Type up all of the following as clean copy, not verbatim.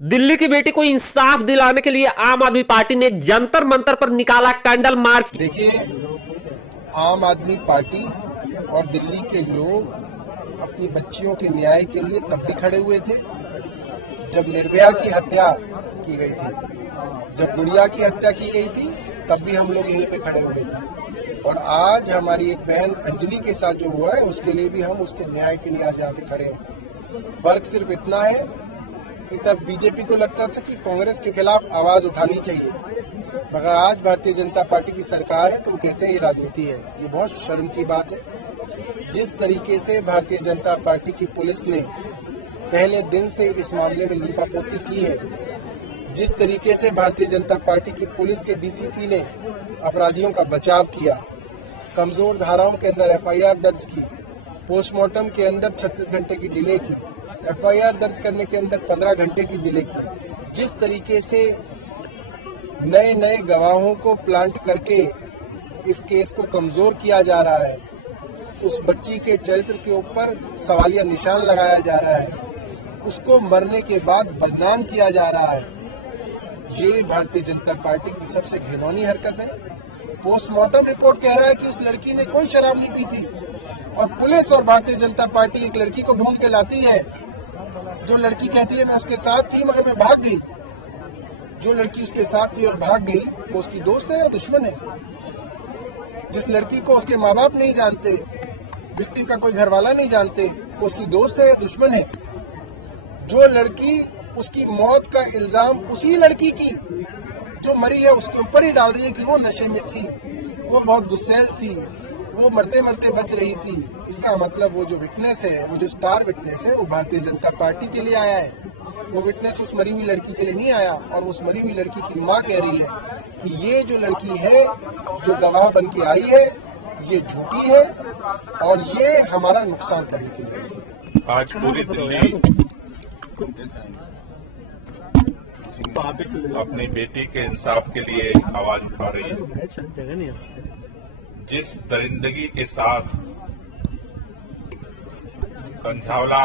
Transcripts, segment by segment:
दिल्ली की बेटी को इंसाफ दिलाने के लिए आम आदमी पार्टी ने जंतर मंतर पर निकाला कैंडल मार्च। देखिए, आम आदमी पार्टी और दिल्ली के लोग अपनी बच्चियों के न्याय के लिए तब भी खड़े हुए थे जब निर्भया की हत्या की गई थी, जब गुड़िया की हत्या की गई थी, तब भी हम लोग यहीं पे खड़े हुए थे। और आज हमारी एक बहन अंजलि के साथ जो हुआ है उसके लिए भी हम उसके न्याय के लिए आज यहाँ पे खड़े हैं। फर्क सिर्फ इतना है कि तब बीजेपी को लगता था कि कांग्रेस के खिलाफ आवाज उठानी चाहिए, मगर आज भारतीय जनता पार्टी की सरकार है तो वो कहते हैं ये राजनीति है। ये बहुत शर्म की बात है। जिस तरीके से भारतीय जनता पार्टी की पुलिस ने पहले दिन से इस मामले में लीपापोती की है, जिस तरीके से भारतीय जनता पार्टी की पुलिस के डीसीपी ने अपराधियों का बचाव किया, कमजोर धाराओं के अंदर एफआईआर दर्ज की, पोस्टमार्टम के अंदर 36 घंटे की डिले की, एफआईआर दर्ज करने के अंदर 15 घंटे की डिले की, जिस तरीके से नए नए गवाहों को प्लांट करके इस केस को कमजोर किया जा रहा है, उस बच्ची के चरित्र के ऊपर सवालिया निशान लगाया जा रहा है, उसको मरने के बाद बदनाम किया जा रहा है, ये भारतीय जनता पार्टी की सबसे घिनौनी हरकत है। पोस्टमार्टम रिपोर्ट कह रहा है कि उस लड़की ने कोई शराब नहीं पी थी, और पुलिस और भारतीय जनता पार्टी एक लड़की को ढूंढ के लाती है, जो लड़की कहती है मैं उसके साथ थी मगर मैं भाग गई। जो लड़की उसके साथ थी और भाग गई वो उसकी दोस्त है या दुश्मन है? जिस लड़की को उसके माँ बाप नहीं जानते, विक्टिम का कोई घर वाला नहीं जानते, वो उसकी दोस्त है या दुश्मन है? जो लड़की उसकी मौत का इल्जाम उसी लड़की की जो मरी है उसके ऊपर ही डाल रही है कि वो नशे में थी, वो बहुत गुस्सैल थी, वो मरते मरते बच रही थी, इसका मतलब वो जो विटनेस है, वो जो स्टार विटनेस है, वो भारतीय जनता पार्टी के लिए आया है। वो विटनेस उस मरी हुई लड़की के लिए नहीं आया। और उस मरी हुई लड़की की माँ कह रही है कि ये जो लड़की है, जो गवाह बन के आई है, ये झूठी है और ये हमारा नुकसान करने के लिए। आज पूरी दिल्ली अपनी बेटी के इंसाफ के लिए आवाज उठा रही है। जिस दरिंदगी के साथ कंझावला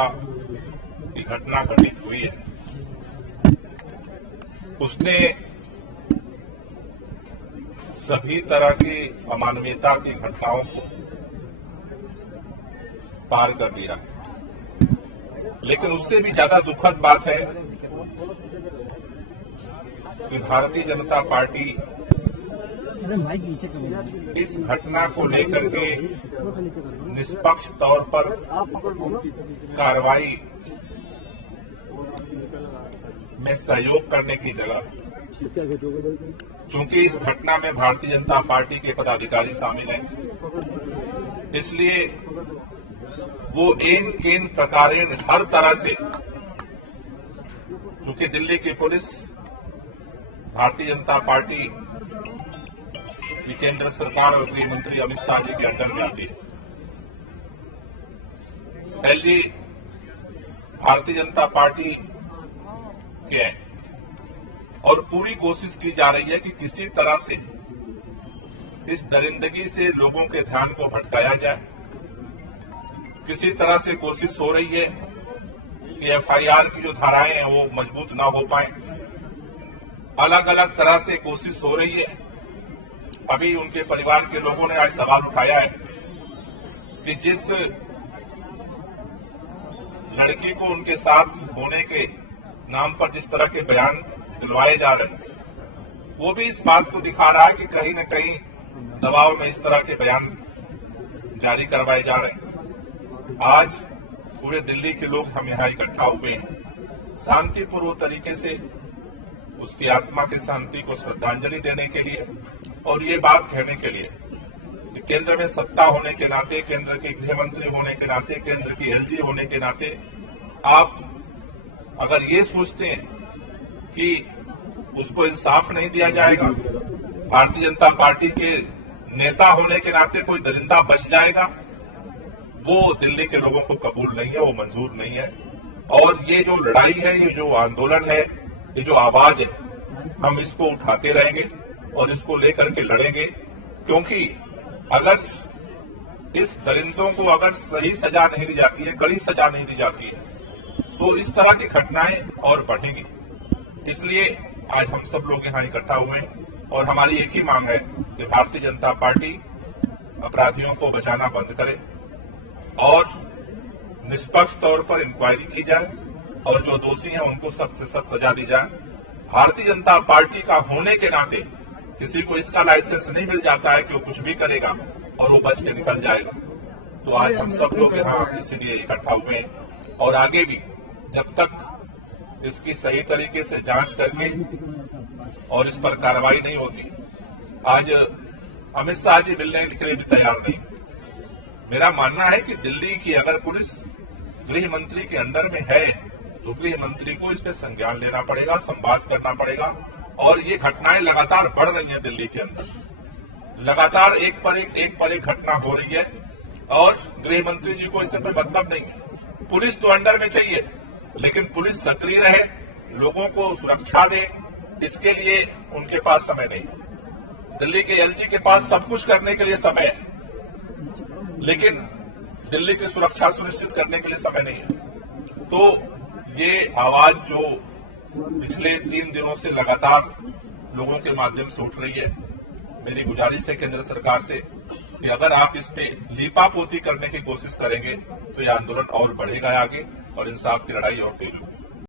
की घटना घटित हुई है, उसने सभी तरह की अमानवीयता की घटनाओं को पार कर दिया। लेकिन उससे भी ज्यादा दुखद बात है कि भारतीय जनता पार्टी इस घटना को लेकर के निष्पक्ष तौर पर कार्रवाई में सहयोग करने की जगह, चूंकि इस घटना में भारतीय जनता पार्टी के पदाधिकारी शामिल हैं, इसलिए वो एन केन प्रकारेण हर तरह से, चूंकि दिल्ली की पुलिस भारतीय जनता पार्टी की केंद्र सरकार और गृह मंत्री अमित शाह जी के अंडर में आती है। एलजी भारतीय जनता पार्टी के हैं और पूरी कोशिश की जा रही है कि किसी तरह से इस दरिंदगी से लोगों के ध्यान को भटकाया जाए। किसी तरह से कोशिश हो रही है कि एफआईआर की जो धाराएं हैं वो मजबूत ना हो पाए। अलग अलग तरह से कोशिश हो रही है। अभी उनके परिवार के लोगों ने आज सवाल उठाया है कि जिस लड़की को उनके साथ होने के नाम पर जिस तरह के बयान दिलवाए जा रहे हैं, वो भी इस बात को दिखा रहा है कि कहीं न कहीं दबाव में इस तरह के बयान जारी करवाए जा रहे हैं। आज पूरे दिल्ली के लोग हम यहां इकट्ठा हुए हैं शांतिपूर्वक तरीके से उसकी आत्मा की शांति को श्रद्धांजलि देने के लिए और ये बात कहने के लिए कि केंद्र में सत्ता होने के नाते, केंद्र के गृह मंत्री होने के नाते, केंद्र की एलजी होने के नाते, आप अगर ये सोचते हैं कि उसको इंसाफ नहीं दिया जाएगा, भारतीय जनता पार्टी के नेता होने के नाते कोई दरिंदा बच जाएगा, वो दिल्ली के लोगों को कबूल नहीं है, वो मंजूर नहीं है। और ये जो लड़ाई है, ये जो आंदोलन है, ये जो आवाज है, हम इसको उठाते रहेंगे और इसको लेकर के लड़ेंगे, क्योंकि अगर इस दरिंदों को अगर सही सजा नहीं दी जाती है, कड़ी सजा नहीं दी जाती है, तो इस तरह की घटनाएं और बढ़ेंगी। इसलिए आज हम सब लोग यहाँ इकट्ठा हुए हैं और हमारी एक ही मांग है कि भारतीय जनता पार्टी अपराधियों को बचाना बंद करे और निष्पक्ष तौर पर इंक्वायरी की जाए और जो दोषी हैं उनको सख्त से सख्त सजा दी जाए। भारतीय जनता पार्टी का होने के नाते किसी को इसका लाइसेंस नहीं मिल जाता है कि वो कुछ भी करेगा और वो बच के निकल जाएगा। तो आज हम सब लोग यहाँ इसीलिए इकट्ठा हुए हैं और आगे भी जब तक इसकी सही तरीके से जांच करके और इस पर कार्रवाई नहीं होती, आज अमित शाह जी मिलने के लिए भी तैयार नहीं। मेरा मानना है कि दिल्ली की अगर पुलिस गृह मंत्री के अंडर में है तो गृह मंत्री को इस पर संज्ञान लेना पड़ेगा, संवाद करना पड़ेगा। और ये घटनाएं लगातार बढ़ रही हैं दिल्ली के अंदर, लगातार एक पर एक घटना हो रही है और गृह मंत्री जी को इससे कोई मतलब नहीं है। पुलिस तो अंडर में चाहिए, लेकिन पुलिस सक्रिय रहे, लोगों को सुरक्षा दे, इसके लिए उनके पास समय नहीं है। दिल्ली के एलजी के पास सब कुछ करने के लिए समय है, लेकिन दिल्ली की सुरक्षा सुनिश्चित करने के लिए समय नहीं है। तो ये आवाज जो पिछले 3 दिनों से लगातार लोगों के माध्यम से उठ रही है, मेरी गुजारिश है केंद्र सरकार से कि अगर आप इस पे लीपापोती करने की कोशिश करेंगे तो यह आंदोलन और बढ़ेगा आगे और इंसाफ की लड़ाई और तेज होगी।